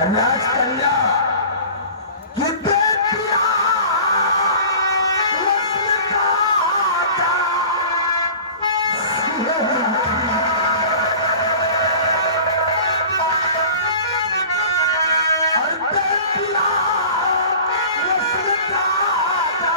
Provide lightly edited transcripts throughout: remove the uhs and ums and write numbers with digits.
राजकन्या की बेटियां रस्म काटा। और बेटियां रस्म काटा।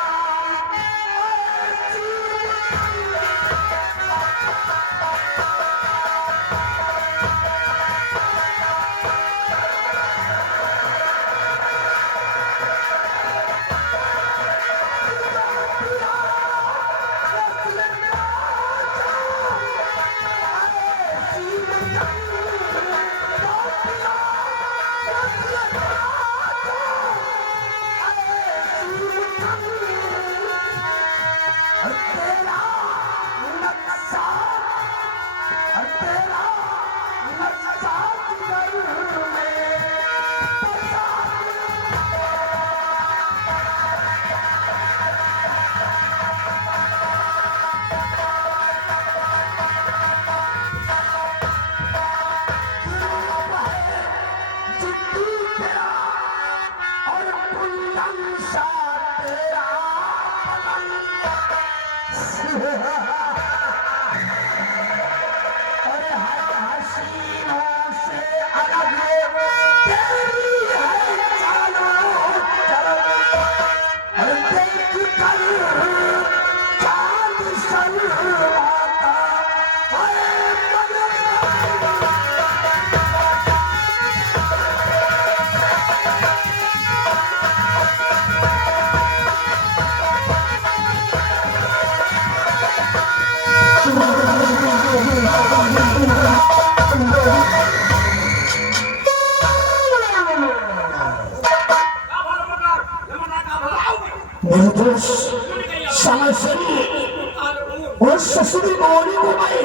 और ससुरी मोहनी को मैं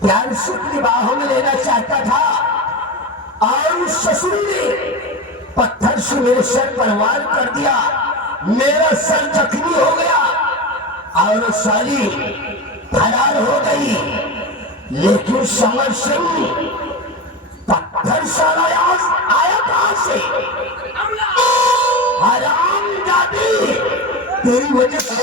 प्यार से अपनी बाहों में लेना चाहता था और उस ससुरी ने पत्थर से मेरे सर पर वार कर दिया। मेरा सर जख्मी हो गया और साली फरार हो गई। लेकिन समर सिंह पत्थर सारा आया कहां से? हरामजादी, तेरी वजह से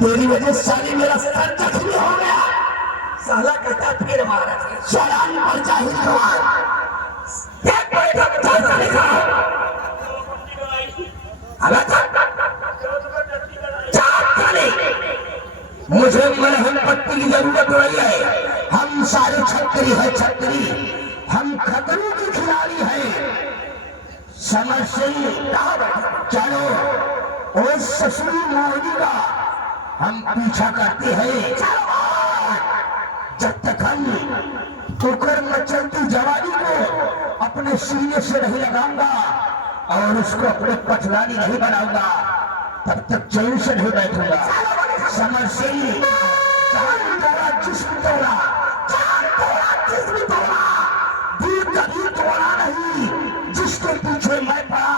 तेरी वजह साली मेरा सर जख्मी हो गया। साला कहता फिर मारा शरान पर चाहिए मुझे मलहम पट्टी की जरूरत नहीं है। हम सारे छतरी है छतरी, हम खतरों के खिलाड़ी हैं। समर सिंह चलो उस ससुरी मोहनी का हम पीछा करते हैं। जब तक हम ठोकर मचलती जवानी को अपने सीने से नहीं लगाऊंगा और उसको अपने पटवारी नहीं बनाऊंगा, तब तक चैन से नहीं बैठूंगा। समर सिंह जान तोड़ा जिस्म तोड़ा, जान तोड़ा जिस्म तोड़ा, दिल कभी तोड़ा नहीं। जिसके पीछे मैं पड़ा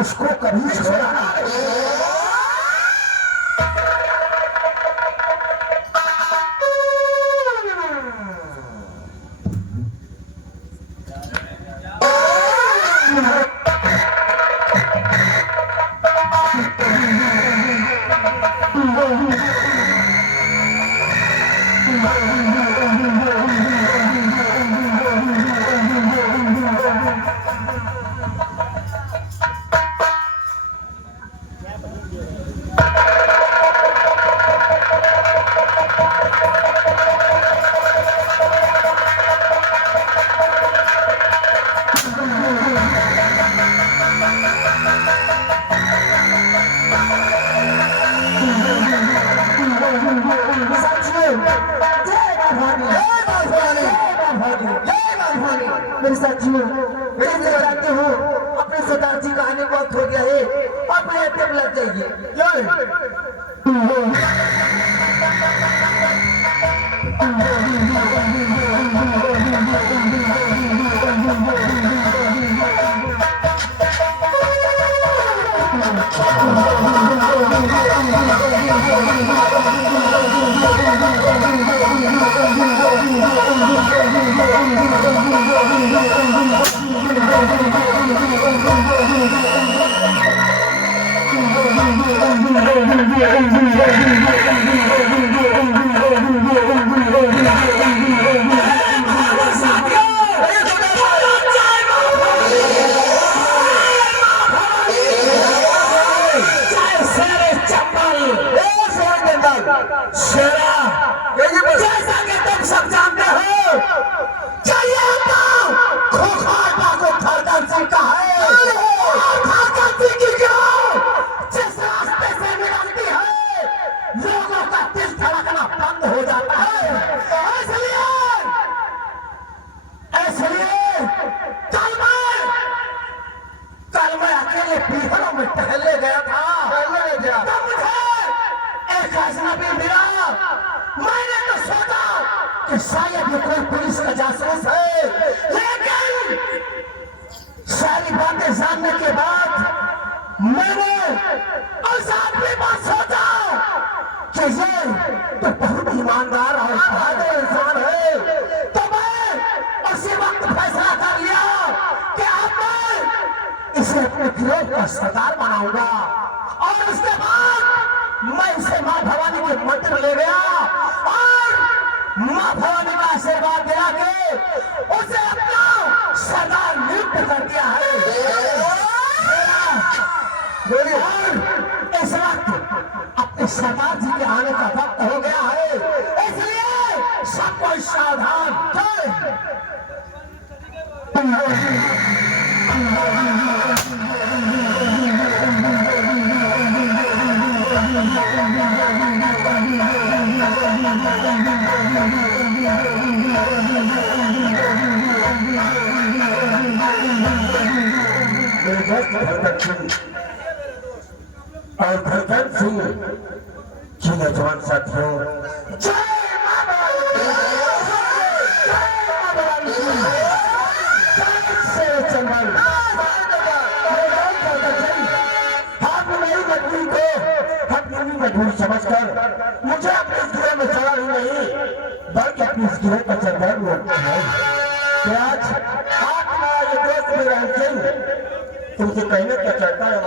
उसको कभी छोड़ा नहीं। मेरे साथियों, मैं जानते हो अपने सरदार जी का आने वक्त हो गया है। अपने अड्डे लग जाइए। शायद ये कोई पुलिस का जासूस है, लेकिन सारी बातें जानने के बाद मैंने उस आदमी पर सोचा कि ये तो बहुत ईमानदार और बहादुर इंसान है। तो मैं उसी वक्त फैसला कर लिया कि अब मैं इसे अपने गिरोह का सरदार बनाऊंगा और उसके बाद मैं इसे मां भवानी के मंदिर ले गया और मां भवानी का आशीर्वाद दिला के उसे अपना सरदार नियुक्त कर दिया है। और इस वक्त अपने सरदार जी के आने का वक्त हो गया है, इसलिए सब कोई सावधान। और भगत सिंह जी नौजवान साथियों, मजबूर समझकर मुझे अपने इस गिरोह में चढ़ा ही नहीं बल्कि अपनी इस गिरोह का सरदार आज आपका ये दोस्त मेरा सिंह तुमसे कहने क्या चाहता है।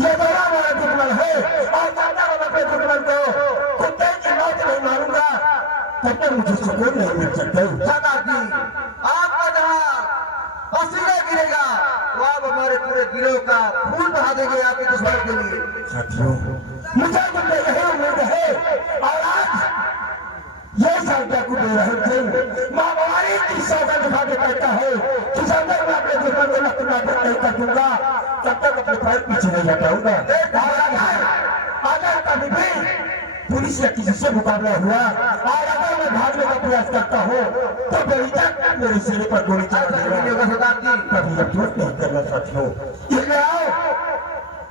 ये बड़ा बड़ा दुश्मन है और दादा बाबा के दुश्मन को कुत्ते की मौत नहीं मारूंगा तब तक मुझे सुकून नहीं मिल सकता। दादाजी आपका जहाँ पसीना गिरेगा तो आप हमारे पूरे गिरोह का खून बहा देंगे आपके दुश्मन के लिए। साथियों मुझे तुमने यही उम्मीद है और आज ये सरकार को दे रहे थे मां भवानी की सौगंध खा के कहता है कि जब तक अपने दुश्मन को लत नाबूद नहीं कर दूंगा तब तक अपने पैर पीछे नहीं हटाऊंगा। अगर कभी भी पुलिस या किसी से मुकाबला हुआ और अगर मैं भागने का प्रयास करता हूँ तो बेइज्जत मेरे सिरे पर गोली चला देगा। कभी जब चोट नहीं करना साथियों, इसलिए आओ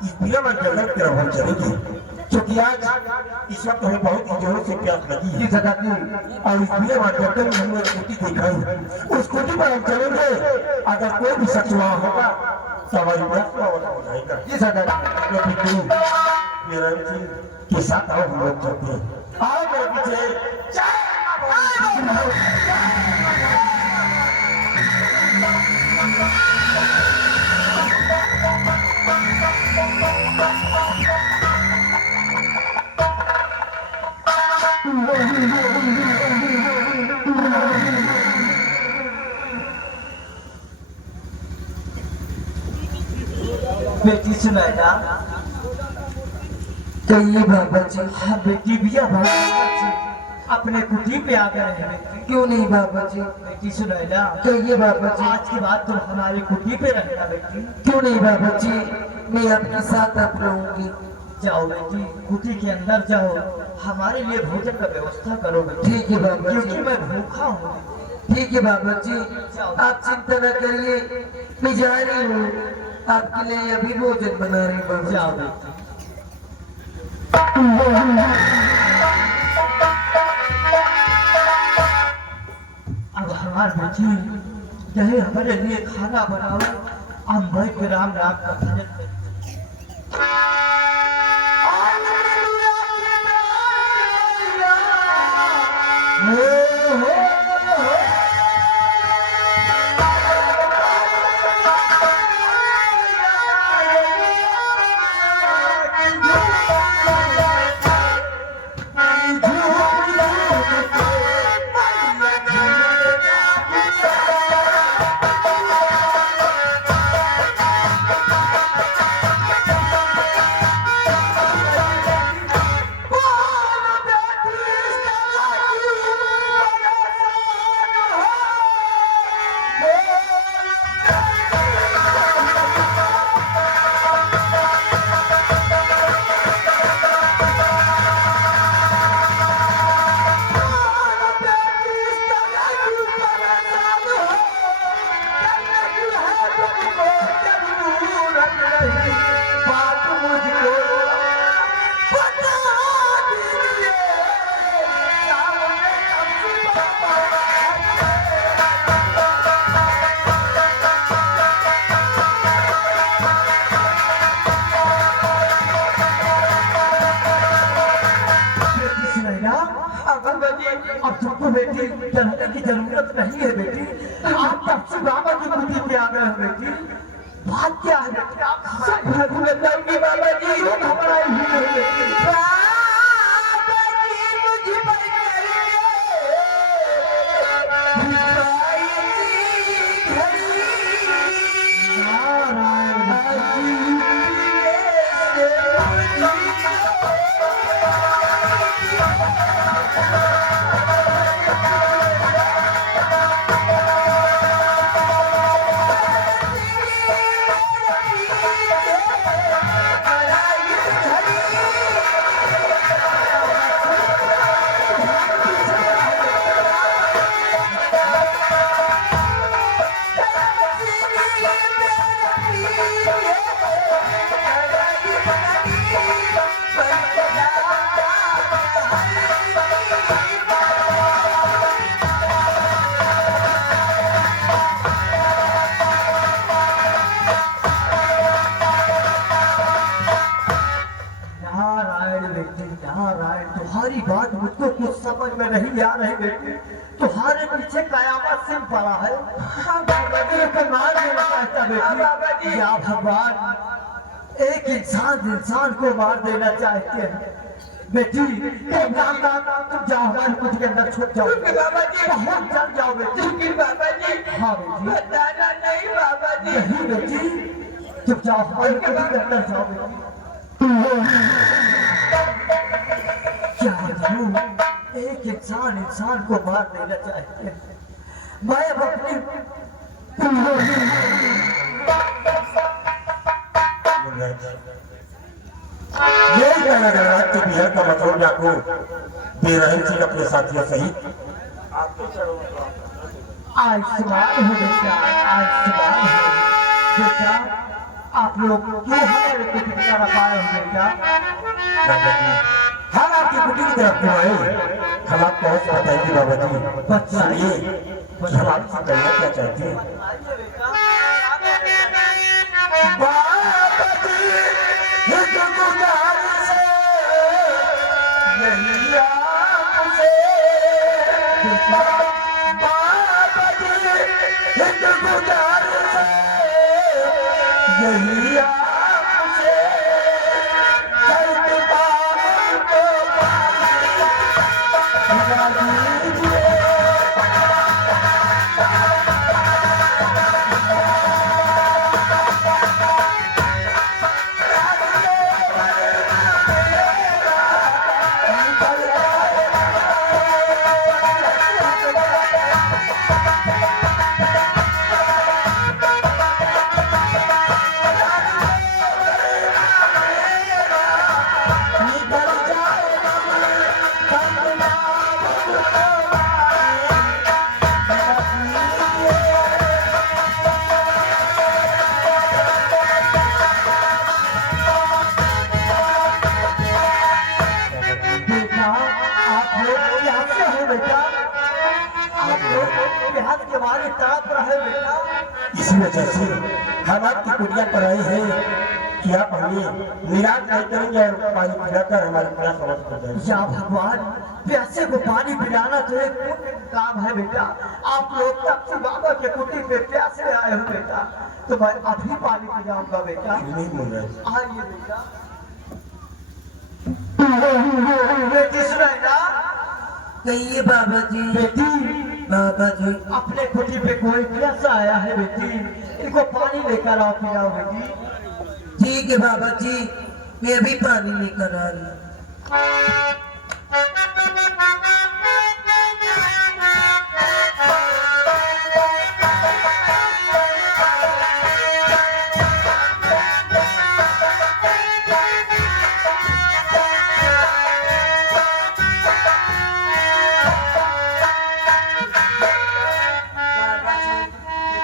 इस विलमन जंगल की तरफ हम चलेंगे, क्योंकि आज इस वक्त हमें बहुत ही जोरों से प्यास लगी है और इस विलमन जंगल में हमने स्कूटी देखी, उस स्कूटी पर हम चलेंगे। अगर कोई भी शख्स वहाँ होगा तो हमारी प्यास को अवश्य बुझाएगा। जी सदा मेरा के साथ आओ हम लोग चलते हैं। आओ मेरे पीछे। बेटी सुनैना कहिए बाबा जी। हाँ बेटी भैया बहुत अपने कुटी पे आ गए हैं बेटी। क्यों नहीं बाबा जी? बेटी सुनैना कहिए बाबा जी। आज के बाद तुम हमारी कुटी पे रहना बेटी। क्यों नहीं बाबा जी, मैं आपके साथ अब रहूंगी। जाओ बेटी कुटी के अंदर जाओ, हमारे लिए भोजन का व्यवस्था करो बेटी। ठीक है बाबा क्योंकि जी। मैं भूखा हूँ। ठीक है बाबा जी, आप चिंता न करिए, मैं जा रही हूँ, आपके लिए अभी भोजन बना रही हूँ बाबा। जाओ बेटी। अब हमारे बेटी चाहे हमारे लिए खाना बनाओ, हम भाई के राम राम का भजन करें। अब तुमको बेटी डरने की जरूरत नहीं है बेटी। आप तब से बाबा की कुटी पे आ गए हो बेटी। बात क्या है बेटी? आप सब भूल जाएंगे बाबा जी। घबराई हुई है बेटी। तुम्हारी बात मुझको कुछ समझ में नहीं आ रही बेटी। तुम्हारे पीछे कयामत सिंह पड़ा है। मार देना चाहता बेटी। या भगवान, एक इंसान को मार देना चाहते हैं बेटी। तुम जाओ हमारे कुछ के अंदर छुप जाओ बाबा जी। बहुत जल्द जाओ बेटी। बाबा जी हाँ बेटी। बताना नहीं बाबा जी। नहीं बेटी, तुम जाओ हमारे कुछ के अंदर जाओ बेटी। क्या एक इंसान को मार देना चाहते हैं। मैं अब अपनी महाराज यही कहना गणराज के बिहार का मतलब आपको बेरहम सिंह अपने साथियों सहित आयुष्मान हो बेटा, आयुष्मान हो बेटा। आप लोग क्यों हमारे कुटी की तरफ आए हो बेटा? बाबा जी हम आपकी कुटी की तरफ क्यों आए? हम आपको और बताएंगे बाबा जी। सुनिए कि हम आपसे कहना क्या चाहते हैं। बाबा जी एक गुजारिश यही आपसे, बाबा जी एक गुजारिश यही आपसे, करते बाबा को बुला लीजिए। बेटा आप लोग यहाँ से हो बेटा? आप लोग बिहार के बारे तड़प रहे बेटा? इसी वजह से हम आपकी कुटिया पर आए हैं कि आप हमें निराश नहीं करेंगे और पानी पिलाकर हमारी प्यास समाप्त कर जाएंगे। या भगवान, प्यासे को पानी पिलाना तो एक पुण्य काम है बेटा। आप लोग तब बाबा के कुटी पे प्यासे आए हो बेटा, तो मैं अभी पानी पिलाऊंगा बेटा। नहीं बोल रहे आइए बेटा। बेटी सुनैना, कहिए बाबा जी। बेटी बाबा जी अपने कुटी पे कोई प्यासा आया है बेटी, इनको पानी लेकर आओ, पिलाओ बेटी। ठीक है बाबा जी, मैं अभी पानी लेकर आ रही हूँ।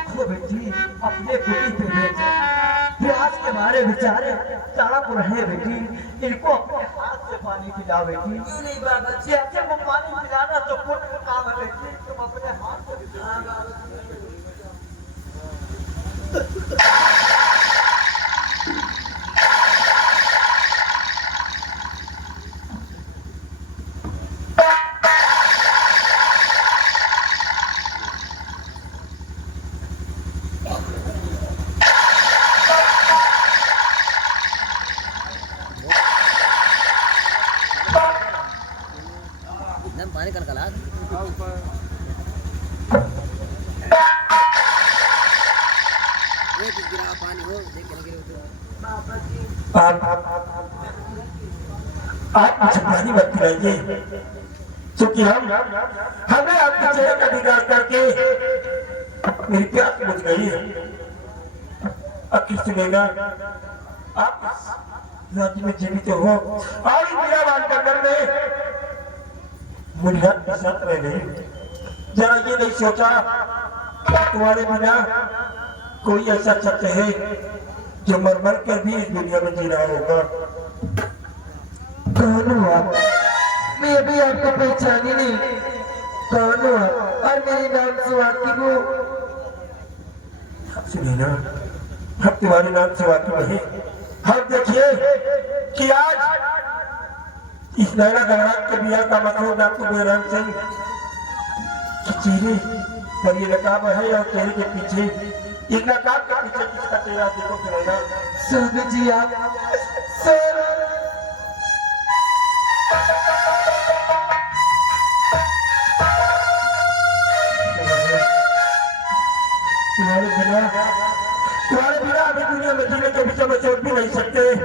देखो बेटी, अपने कुटी पे भेजे, प्यास के मारे बेचारे तड़प रहे बेटी, इनको अपने हाथ से पानी पिलाओ बेटी। क्यों नहीं बाबा जी? जैसे वो पानी पिलाना तो पुण्य का काम है बेटी, तुम अपने हाथ से पिलाओ। एकदम पानी कलकला एक गिरा पानी हो देख के गिरे तो आप मुझे पानी मत पिलाइए, क्योंकि हमें आपके चेहरे का दीदार करके मेरी प्यास बुझ गई है। अब किस सुनेगा आप इस राज्य में जीवित हो और मीराबान के घर में मुनियाद के साथ रह गई। जरा ये नहीं सोचा कि तुम्हारे बिना कोई ऐसा सत्य है जो मर मर कर भी इस दुनिया में जी रहा होगा। कौन हो आप? मैं अभी आपको पहचानी नहीं। कौन हो आप? और मेरे नाम से वाकिफ हो? सुनिए ना, हम तुम्हारे नाम से वाकिफ है। हम देखिए कि आज इस नैना गणराज के बिहार का मतलब डॉक्टर बेरहम सिंह की चीरे पर ये नकाब है और चेहरे के पीछे एक नकाब के पीछे किसका चेहरा देखो फिर स्वामी जी आप सर तुम्हारे बिना अभी दुनिया में जीने के विषय में सोच भी नहीं सकते,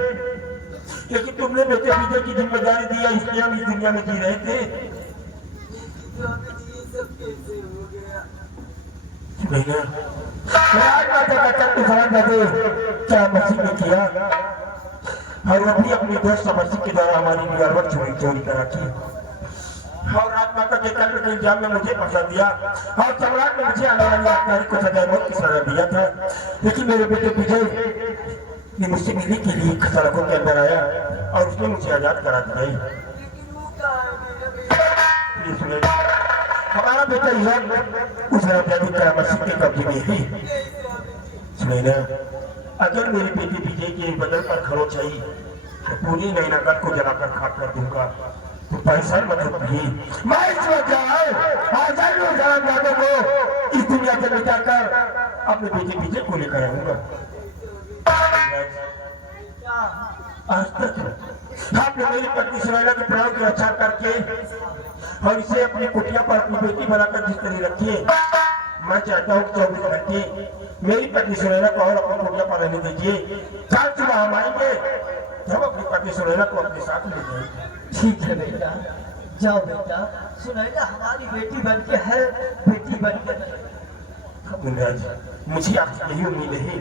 क्योंकि तुमने बेटे पीछे की जिम्मेदारी दिया, इसलिए हम इस दुनिया में जी रहे थे। क्या मसीह ने किया और वो भी अपनी दोस्त समर्सी के द्वारा हमारी रिवॉल्वर चोरी करा की और आत्महत्या के कर्म के इल्जाम में मुझे फंसा दिया और सम्राट ने मुझे आने वाली आत्महत्या को सजा मौत की सजा दिया था। लेकिन मेरे बेटे विजय ने मुझसे मिलने के लिए सड़कों के अंदर आया और उसने मुझे आजाद करा दिया। हमारा बेटा यह उस राजनीतिक करामत के कब्जे में है। सुनैना, अगर मेरे बेटे विजय के बदल पर खरोच आई तो पूरी नई नगर को जलाकर खाक कर दूंगा। तो पैसा मतलब भी मैं इस वादों को इस दुनिया से मिटाकर अपने बेटे विजय को लेकर आऊंगा। आज तक आपने मेरी पत्नी सुनैना के प्राणों की रक्षा करके और इसे अपनी कुटिया पर अपनी बेटी बनाकर जिस तरह रखिए, मैं चाहता हूँ 24 घंटे मेरी पत्नी सुनैना को और अपनी कुटिया पर रहने दीजिए। 4 सुबह हम आएंगे जब अपनी पत्नी सुनैना को अपने साथ ले जाएंगे। ठीक है बेटा, जाओ बेटा। सुनैना हमारी बेटी बन के है, बेटी बन के। मुंडाज, मुझे आपसे यही उम्मीद है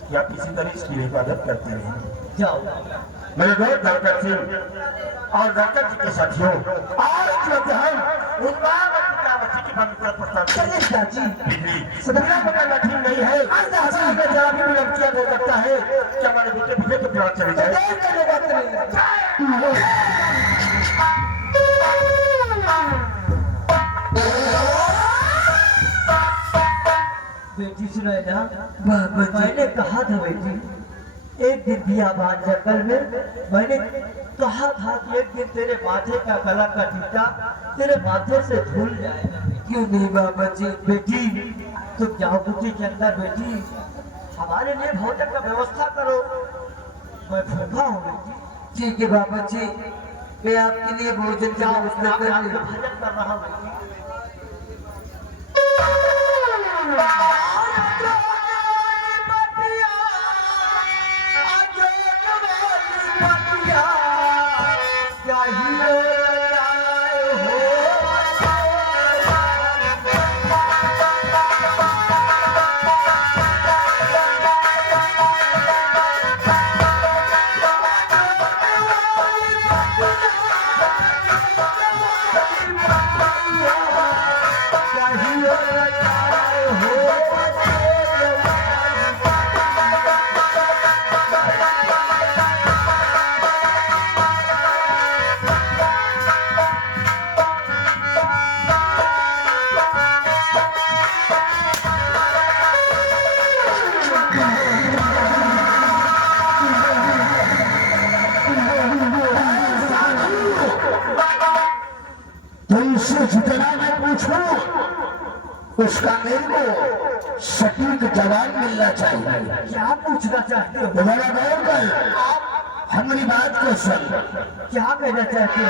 कि आप इसी तरह इसकी हिफाजत करते रहें। जाओ मेरे दोस्त धनकर सिंह और धनकर जी के साथियों, आज हम उस की भूमिका प्रस्ताव चलिए चाची, सदना पकड़ना ठीक नहीं है। अगर जरा भी विलंब किया हो सकता है कि हमारे बेटे विजय को प्यार चले जाए। बेटी सुनैना, मैंने कहा था बेटी, एक दिन बियाबान जंगल में मैंने कहा था कि एक दिन तेरे माथे का गला का टीका तेरे माथे से धुल जाएगा। क्यों नहीं बाबा जी? बेटी तुम जाओ कुटी के अंदर, बेटी हमारे लिए भोजन का व्यवस्था करो, मैं भूखा हूँ बेटी। ठीक है बाबा जी, मैं आपके लिए भोजन का व्यवस्था कर रही हूँ। भोजन कर रहा हूँ। तुमसे जितना मैं पूछूं उसका मेरे को सटीक जवाब मिलना चाहिए। क्या पूछना चाहते हो? तुम्हारा गौर कर, हमारी बात को सुन। क्या कहना चाहते हो?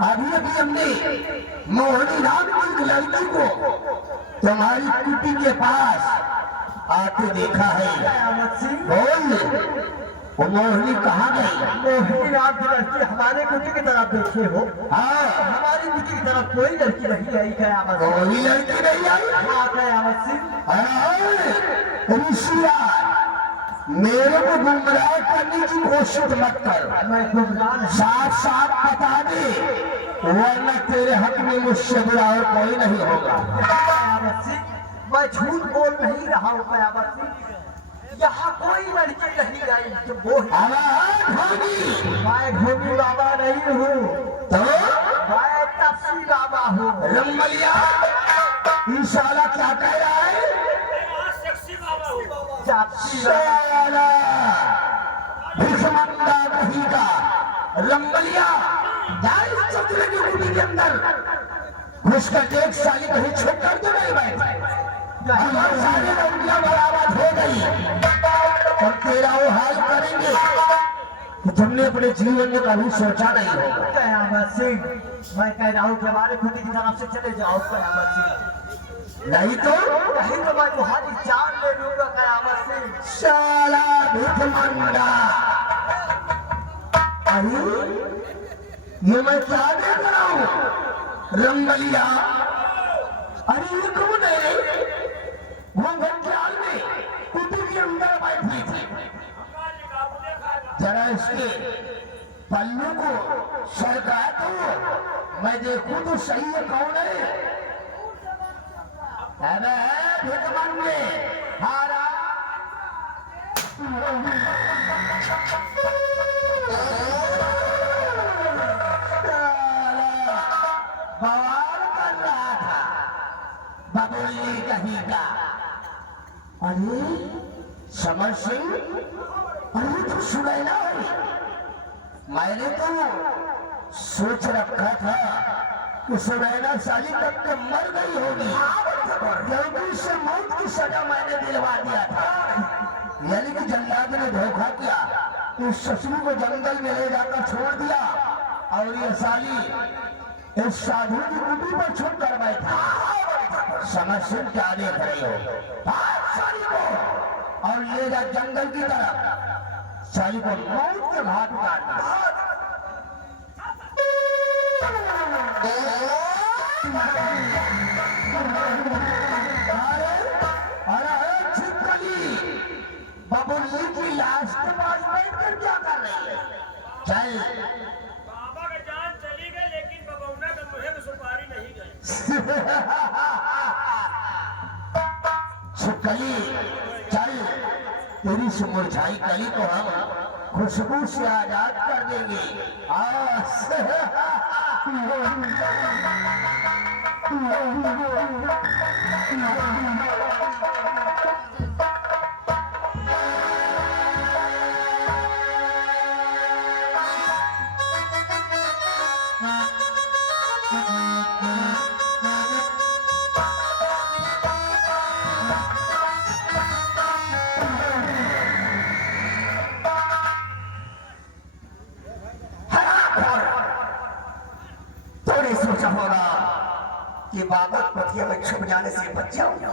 अभी अभी हमने मोहनी नाम की लड़की को तुम्हारी कुटी के पास आते देखा है। बोल, वो मोहनी कहाँ गई? मोहिनी नाम की लड़की हमारे कुटी की तरफ देखे हो? हाँ, हमारी कुटी की तरफ कोई लड़की नहीं आई। कयामत सिंह, कोई लड़की नहीं आई। हाँ कयामत सिंह, ऋषियार, मेरे को गुमराह करने की कोशिश मत कर। मैं गुमराह नहीं। साफ साफ बता दे, वरना तेरे हक में मुझसे बुरा और कोई नहीं होगा। कयामत सिंह, मैं झूठ बोल नहीं रहा हूँ। कयामत सिंह, यहाँ कोई लड़की नहीं आई। तुम वो मैं भूमि बाबा नहीं हूँ, तो मैं तपसी बाबा हूँ। रमलिया तू साला क्या कह रहा है? जाती साला भिखमंगा कहीं का रंगलिया जाए चतुर की कुटी के अंदर घुस कर देख साली कहीं छुप कर तो नहीं बैठे। हमारे सारे उंगलियां बराबर हो गई और तेरा वो हाल करेंगे कि तुमने अपने जीवन में कभी सोचा नहीं होगा। कयामत सिंह, मैं कह रहा हूँ कि हमारे खुदी की तरफ से चले जाओ कयामत सिंह, नहीं तो मैं तुम्हारी जान ले लूंगा कयामत सिंह। साला भिखमंगा। अरे ये मैं क्या देख रहा हूँ? रंगलिया, अरे ये कौन है? वो घंटाल में कुटी के अंदर बैठी थी। जरा इसके पल्लू को सरका तो मैं देखूं तो सही है कौन है। अरे भिखमंगे हारा बवाल कर रहा था बबुल्ली कहीं का। अरे समर सिंह, अरे तो सुनैना है। मैंने तो सोच रखा था कि सुनैना साली तक के मर गई होगी, क्योंकि उससे मौत की सजा मैंने दिलवा दिया था। यानी कि जल्लाद ने धोखा किया, उस ससुर को जंगल में ले जाकर छोड़ दिया और ये साली इस साधु की कुटी पर छुप कर बैठा। समझ से क्या देख रही हो? भाग साली को और ले जा जंगल की तरफ। साली को मौत के घाट उतारना। अरे छिपकली, बबुल्ली की लाश के पास बैठ कर क्या कर रही है? चल बाबा का जान चली गई लेकिन बबौना का मुहे में सुपारी नहीं गई। छिपकली चल, तेरी सुमुरझाई कली को हम खुशबू से आजाद कर देंगे। तूने सोचा होगा कि बाबा पतिया में छुप जाने से बच जाऊंगा।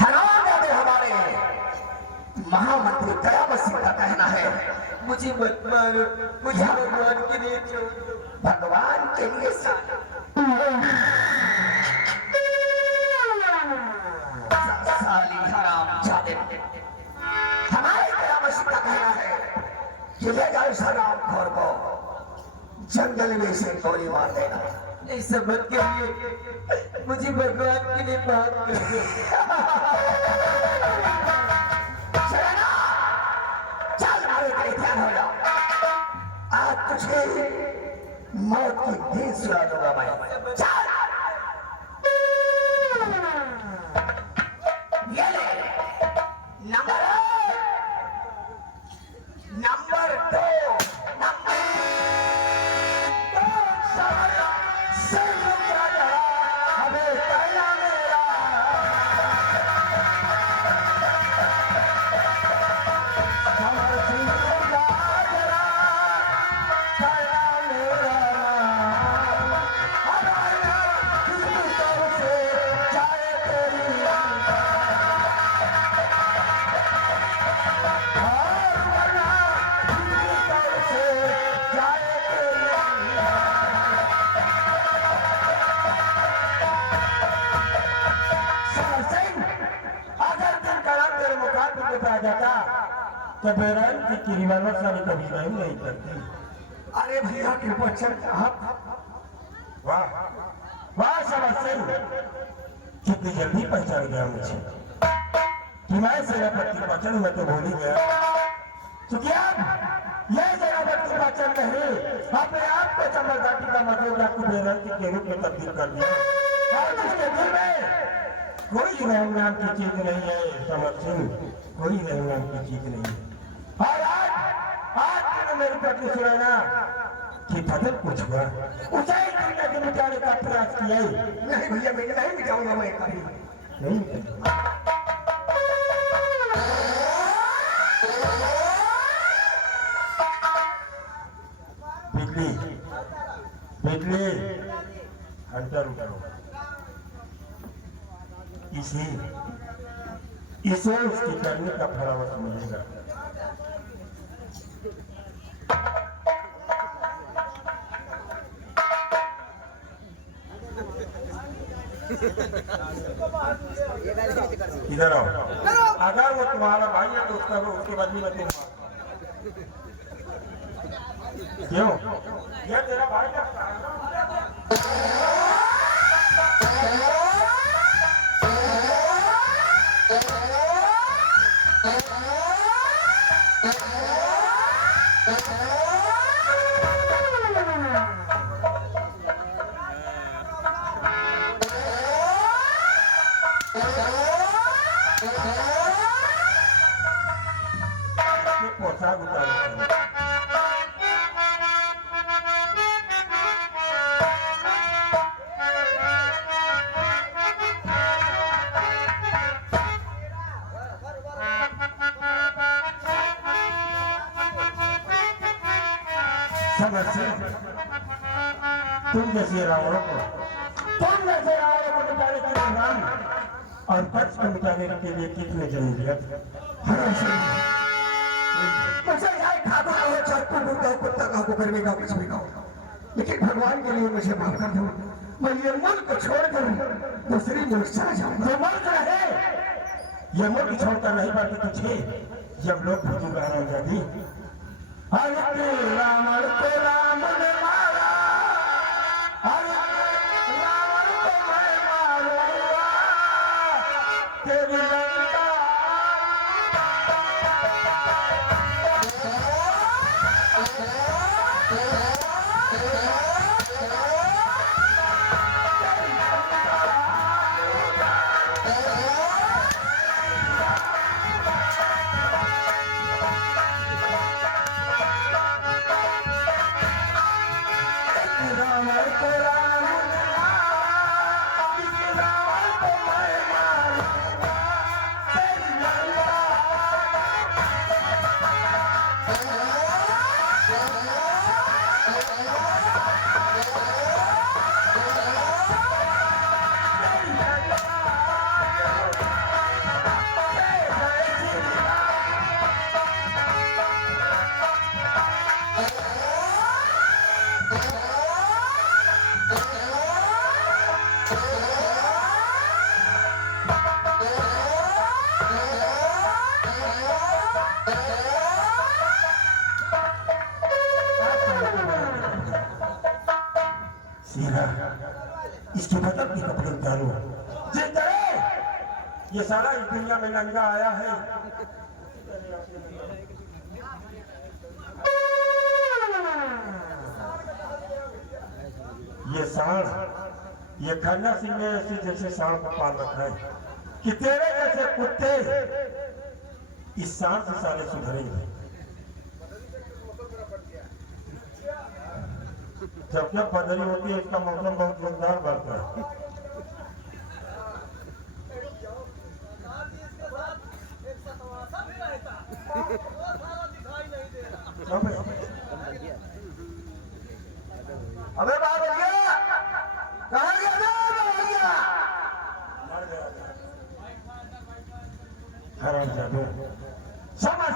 हराम हमारे महामंत्री कयामत सिंह का कहना है, मुझे मत मारो, मुझे भगवान के लिए छोड़ दो। भगवान के लिए साली हराम जादे। हमारे कयामत सिंह का कहना है कि ले जाओ इस हराम खोर को जंगल में से गोली मार देना। इस सबक के लिए मुझे भगवान के लिए माफ कर दो। चल हमारे लिए तैयार हो जाओ, आज तुझे मौत की नींद सुला दूंगा मैं। चल ये ले नंबर 2 जाता तो बेरन की किरीवालों सारी कभी नहीं करती। अरे भैया के बच्चन वाह वाह समझ कितनी जल्दी पहचान गया मुझे कि मैं सेनापति बचन में तो भूल ही गया। तो क्या ये सेनापति बचन नहीं अपने आप को समझदारी का मतलब बेरन की रूप में तब्दील कर दिया और उसके दिल में कोई राम नाम की चीज नहीं है समर सिंह, कोई राम नाम की चीज नहीं है। और आज तूने मेरी पत्नी सुना ना कि बदल कुछ हुआ, उसे ही दुनिया के मिटाने का प्रयास किया ही। नहीं भैया मैं नहीं मिटाऊंगा मैं कभी नहीं बिजली बिजली अंतर करो इसे उसकी करने का फरावत मिलेगा। इधर आओ, अगर वो तुम्हारा भाई है तो उसका वो उसके बदले में तेरे क्यों ये तेरा भाई लगता है ना? ये पोशाक उतारो। समझ तुम जैसे रावणों को मिटाने के लिए राम और पक्ष को मिटाने के लिए कितने जरूरियत मुझे चाहे ठाकुर कहो चाहे कुकुर कहो कुत्ता कहो कुकर में कहो कुछ भी कहो, लेकिन भगवान के लिए मुझे माफ कर दो। मैं ये मुल्क छोड़कर दूसरी मुल्क चला जाऊंगा। ये मुल्क है, ये मुल्क छोड़कर नहीं पाती तुझे जब लोग भूजूगा रामजादी। अरे रावण को राम ने मारा, अरे रावण को मैं मारूंगा, तेरी लंका इसके बदल की कपड़े उतारो। ये सारा इस दुनिया में नंगा आया है। ये सांड, ये खन्ना सिंह ने ऐसे जैसे सांड को पाल रखा है कि तेरे जैसे कुत्ते इस सांड से सारे सुधरेंगे। जब जब बदली होती है इसका मौसम बहुत जोरदार बढ़ता है। अबे बात हो गया कहाँ गया हरामजादे, समझ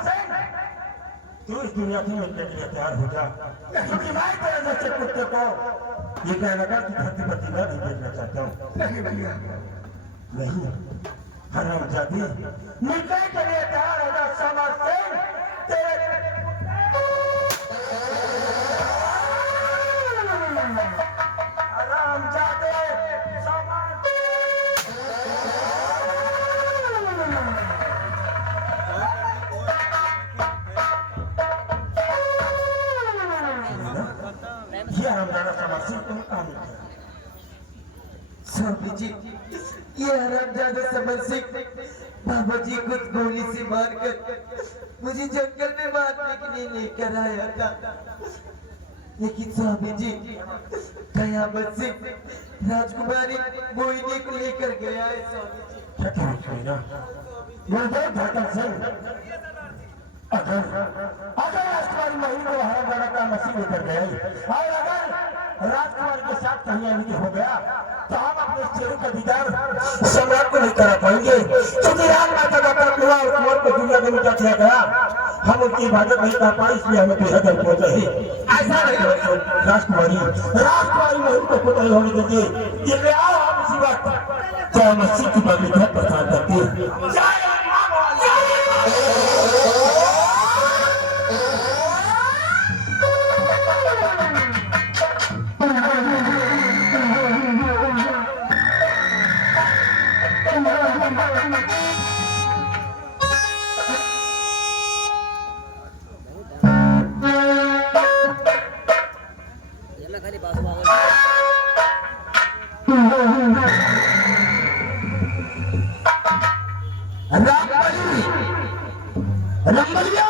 तू इस दुनिया से मिलने के लिए तैयार हो जा, क्योंकि मैं तेरे जैसे कुत्ते को ये कहने लगा कि धरती पर जिंदा नहीं देखना चाहता हूँ। नहीं भैया नहीं हरामजादी, मिलने के लिए तैयार हो जा। समझ तेरे हरामजादे, ये हमारा समस्या तुम काम स्वामी जी, ये हरामजादा समर सिंह बाबा जी को गोली से मारकर मुझे जंगल में मारने के लिए लेकर आया था, लेकिन स्वामी जी कयामत से राजकुमारी मोहिनी को लेकर गया है स्वामी जी। अगर राजकुमारी महिला को हरा का नसीब लेकर गए और अगर राजकुमार के साथ कहीं अभी हो गया तो हम अपने चेहरे का दीदार सम्राट को नहीं करा पाएंगे, क्योंकि राज माता का कर्म हुआ और कुंवर को दुनिया में मिटा दिया गया। हम उनकी इबादत नहीं कर पाए, इसलिए हमें बेहद पहुंच रही। ऐसा नहीं हो राजकुमारी महिला को खुद नहीं होने देंगे। ये आओ आप इसी वक्त तो मस्जिद की बगली घर प्रसाद करती है। रंगलिया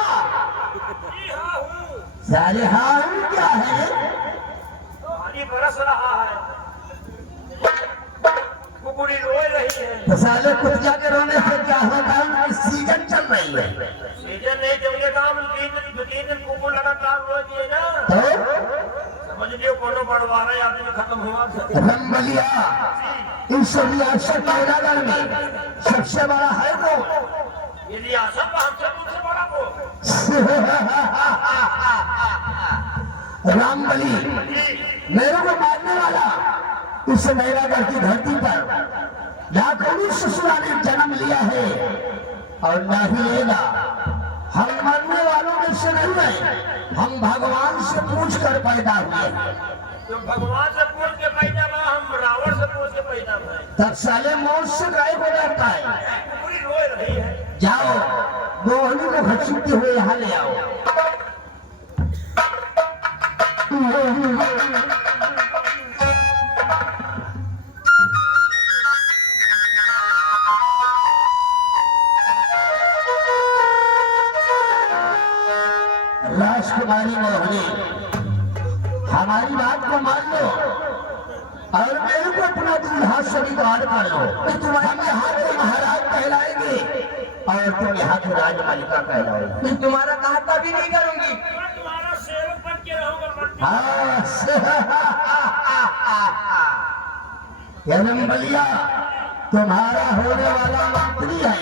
सारे हाल क्या है? पानी बरस रहा है, कुकुरी रो रही है। तो साले कुतिया के रोने से क्या होगा? सीजन चल रही है। सीजन नहीं चलेगा, हम 2-3 दिन कुकुर लगातार रो दिए ना, तो समझ लियो कोनो बड़वा रहा आदमी खत्म हुआ। रंगलिया इस रियासत नगर में सबसे बड़ा है वो। ये रियासत हमसे तुमसे बड़ा को रामबली मेरे को मारने वाला इस नैरागढ़ की धरती पर लाखों ससुरा ने जन्म लिया है और न ही लेगा। हम मरने वालों में से नहीं है, हम भगवान से पूछ कर पैदा हुए। तुम भगवान से पूछ के पैदा हुआ, हम रावण से पूछ के पैदा हुए। तब साले मौत से गायब हो जाता है। कुकुरी रो रही है। जाओ मोहिनी को घसीटते हुए यहाँ ले आओ। राजकुमारी मोहिनी हमारी बात को मान लो और मेरे को अपना दूल्हा स्वीकार कर लो। तुम्हारे यहाँ के महाराज कहलाएंगे और तुम यहाँ की राजमालिका कहलाओगे। मैं तुम्हारा कहा कभी नहीं करूंगी। मैं तुम्हारा सेवक बन के रहूंगा। रंगलिया तुम्हारा होने वाला मंत्री है।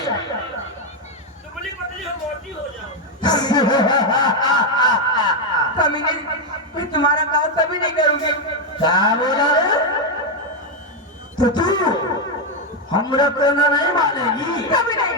दुबली पतली हो मोटी हो जाओ। कभी नहीं, मैं तुम्हारा कहा कभी नहीं करूंगी। क्या बोला रे? तो तू हमरा को नहीं मानेगी? कभी नहीं।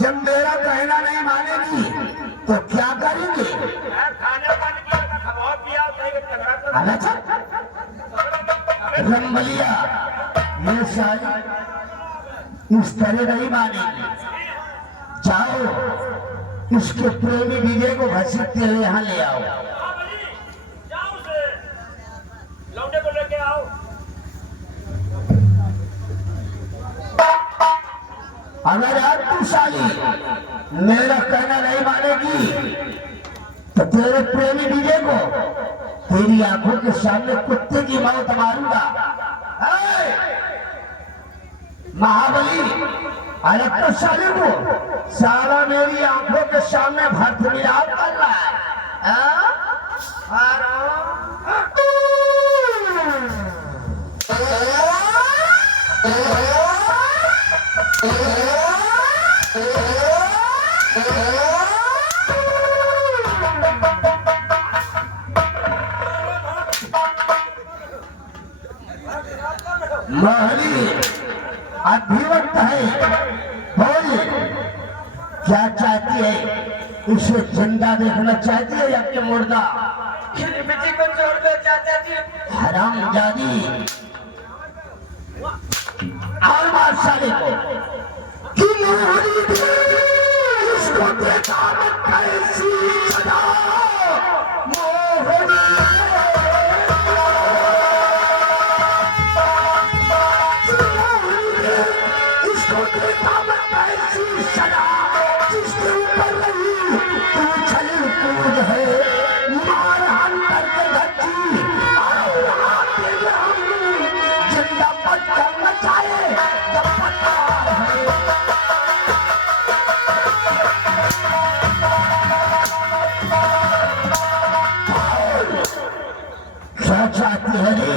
जब मेरा कहना नहीं मानेगी तो क्या करेंगे? खाने पानी की खबर पिया रंगलिया ये सारी इस तरह नहीं मानेगी। जाओ इसके प्रेमी विजय को घसीटते हुए यहाँ ले आओ। जाओ उसे लौंडे को लेके आओ। अगर आज तू साली मेरा कहना नहीं मानेगी तो तेरे प्रेमी विजय को तेरी आंखों के सामने कुत्ते की मौत मारूंगा। महाबली अरे तो साले को साला मेरी आंखों के सामने भर्त मिलाप कर रहा है। महली अभिवक्त है, बोल क्या चाहती है? इसे जिंदा देखना चाहती है या कि मुर्दा? खिलमिली को छोड़ दो चाचा जी। हरामजादी और बात साले को कि मोहरी दे इसको देखा मत कैसी सदा मोहरी इसको देखा मत कैसी सदा जिसके ऊपर रही तू छल कूद है मार हम करके धरती और आते हुए हम जिंदा पत्थर मचाए जब पत्थर है क्या चाहती है रे?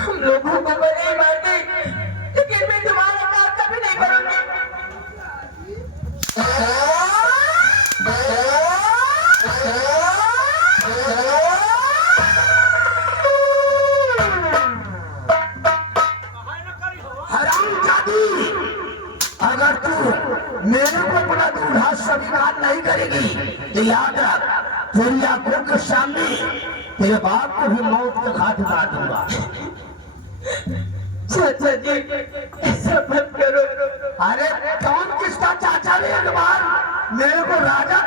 हम लोगों को बड़ी मार दी, लेकिन मैं तुम्हारा काम कभी नहीं करूंगी। हरामजादी अगर तू मेरे को अपना दूल्हा स्वीकार नहीं करेगी तो याद रख तेरी आंखों के सामने तेरे बाप को भी मौत के घाट उतार दूंगा। चाचा जी ऐसा मत करो। अरे कौन किसका चाचा रे? एक बार मेरे को राजा